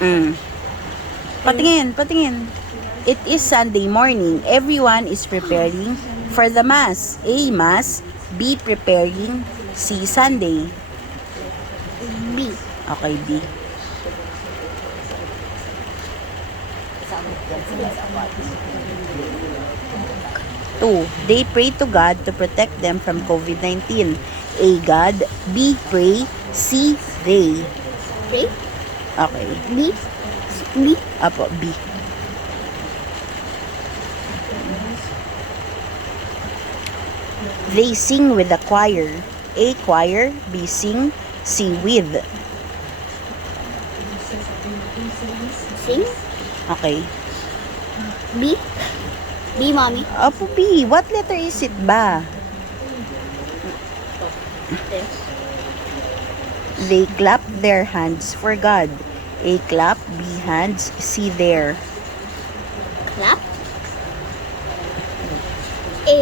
Mm. Patingin. It is Sunday morning. Everyone is preparing for the Mass. A. Mass. B. Preparing. C. Sunday. B. Okay, B. Two, they pray to God to protect them from COVID-19. A. God. B. Pray. C. They. Pray. Okay. B. B. Apo, B. They sing with the choir. A. Choir. B. Sing. C. With. Sing. Okay. B. B, mommy. Apo, B. What letter is it ba? There. They clap their hands for God. A. Clap. B. Hands. C. There. Clap. A.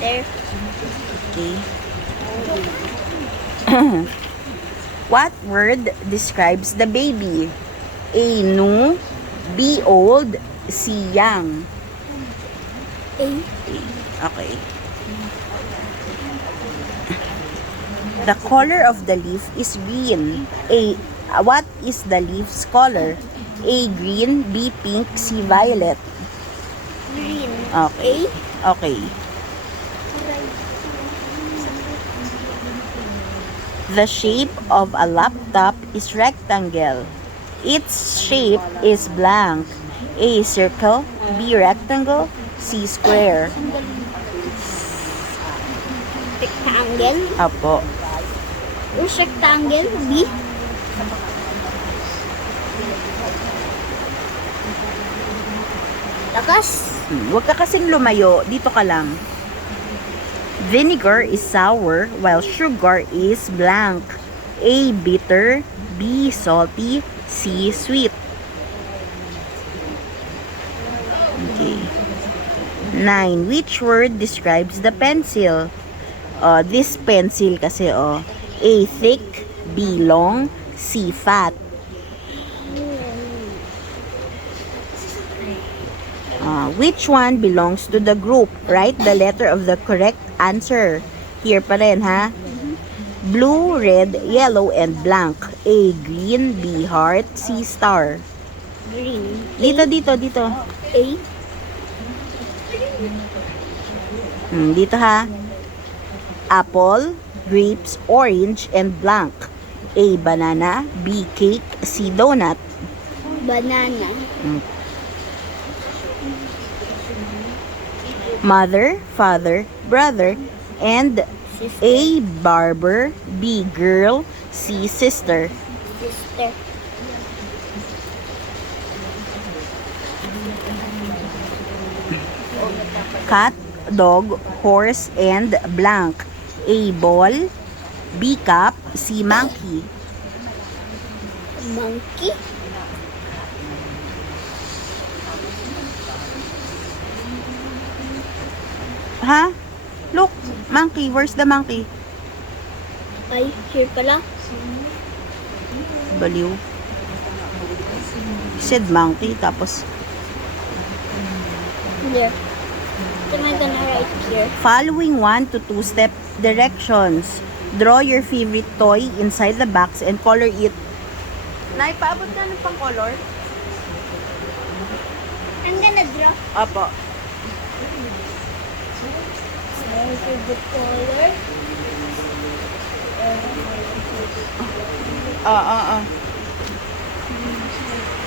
There. Okay. What word describes the baby? A. New. B. Old. C. Young. A. Okay. The color of the leaf is green. A. What is the leaf's color? A. Green. B. Pink. C. Violet. Green. Okay. Okay. The shape of a laptop is rectangle. Its shape is blank. A. Circle. B. Rectangle. C. Square. Rectangle. Apo. Where's rectangle? B. Lakas. Huwag ka kasing lumayo. Dito ka lang. Vinegar is sour while sugar is blank. A. Bitter. B. Salty. C. Sweet. Okay. 9. Which word describes the pencil? This pencil kasi A. Thick. B. Long. C. Fat. Which one belongs to the group? Write the letter of the correct answer. Here pa rin, ha? Blue, red, yellow, and blank. A. Green. B. Heart. C. Star. Green. Dito. A. Dito, ha? Apple, grapes, orange, and blank. A. Banana. B. Cake. C. Donut. Banana. Mother, father, brother, and Sister. A. Barber. B. Girl. C. Sister. Sister. Cat, dog, horse, and blank. A. Ball. B. Cup. C. Monkey. Monkey. Ha? Look, monkey. Where's the monkey? Ay, here pala. Baliw. Said monkey, tapos There. What am I gonna write here? following 1 to 2 step directions. Draw your favorite toy inside the box and color it. Nay, paabot na ng pang-color? I'm gonna draw Apo. my favorite color.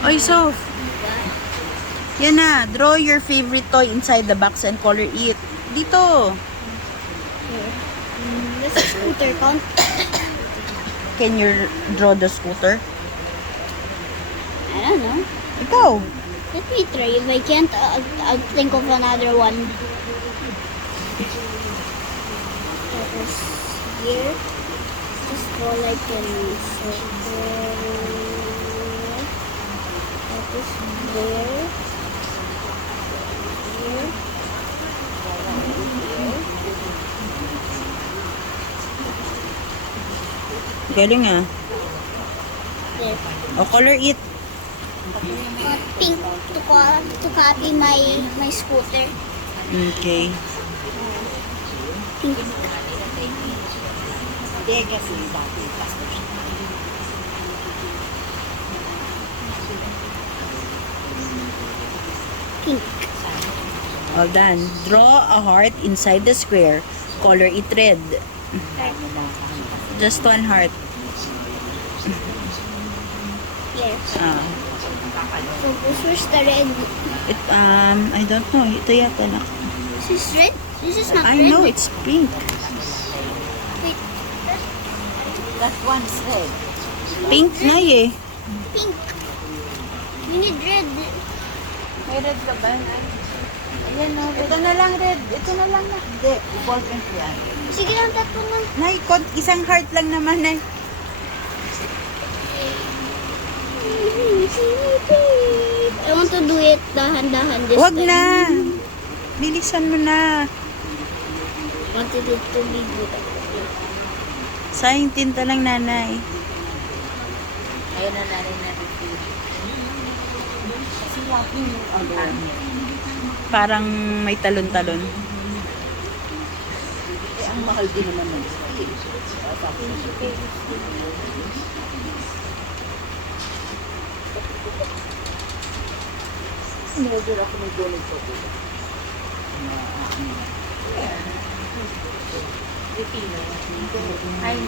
Oy, Soph. Yan na. Draw your favorite toy inside the box and color it. Dito. Here. This is scooter count. Can you draw the scooter? I don't know. Ikaw. Let me try. If I can't, I'll think of another one. That is here. Just go like a circle. That is there. Here. Here. Galing ah. There. O, color it. Pink to copy my scooter. Okay. Pink. Pink. All done. Draw a heart inside the square. Color it red. Just one heart. Yes. Ah. So where's the red? I don't know. Ito yata na. This is red? This is not I red. know it's pink. Wait, That one's red. Pink na eh. pink. We need red. May red ka ba? Ayan o. Ito na lang red. Ito na lang na. Hindi. Ball pen ko yan. Sige lang, tatlo lang. Nay, isang heart lang naman, Nay. I want to do it dahan-dahan this Wag time. na. Bilisan mo na. I wanted it to be good. Sayang tinta lang, nanay. Ayun na narin na refill. Kasi lagi yung ano. Parang may talon-talon. Eh, ang mahal din naman ng steel. Sinurder ako ng donut ko.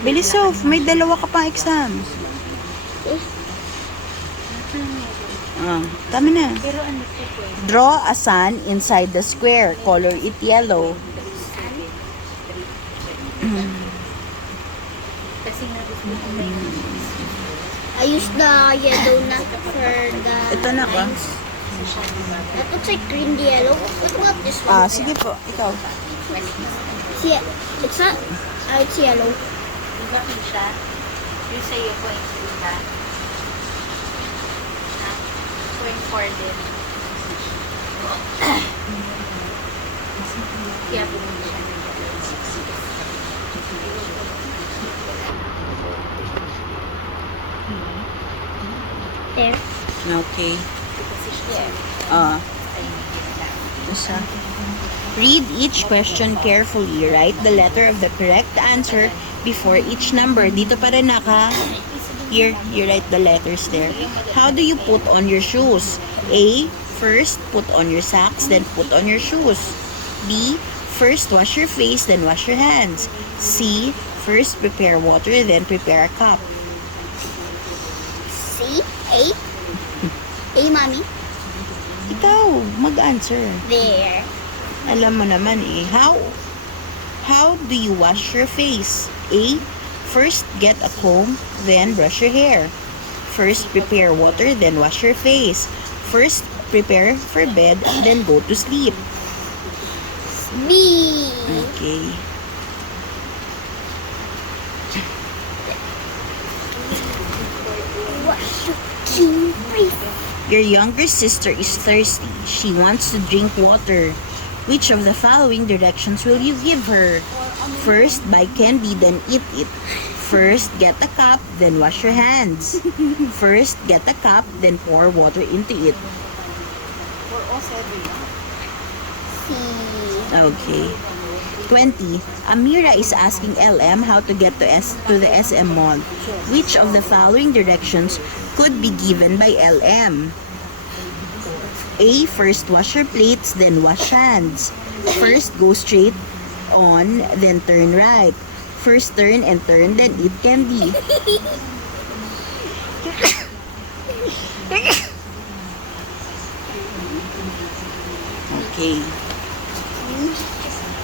Bilis, Soph. May dalawa ka pang exam. Ah, tama na. Pero ano ito po? Draw a sun inside the square. Color it yellow. Kasi nga gusto ko may I use the yellow na for the Ito na ka. lines. That looks like green yellow. What about this one? Ah, sige po. Ikaw. See, it's not. It's yellow. Diba siya? Yung sa'yo points diba? Point 4 din. Kaya bumili siya ng There. Okay. kasi siya. Ah. Ay, Isa. Read each question carefully. Write the letter of the correct answer before each number. Dito pa rin naka. Here, you write the letters there. How do you put on your shoes? A. First, put on your socks, then put on your shoes. B. First, wash your face, then wash your hands. C. First, prepare water, then prepare a cup. C. A. A, mommy. Ikaw, mag-answer. There. Alam mo naman eh. How do you wash your face? A. First, get a comb, then brush your hair. First, prepare water, then wash your face. First, prepare for bed, then go to sleep. B. Okay. Wash your teeth. Your younger sister is thirsty. She wants to drink water. Which of the following directions will you give her? First, buy candy, then eat it. First, get a cup, then wash your hands. First, get a cup, then pour water into it. For all 7. C. Okay. 20. Amira is asking LM how to get to the SM Mall. Which of the following directions could be given by LM? A. First, wash your plates, then wash hands. First, go straight on, then turn right. First, turn and turn, then eat candy. Okay.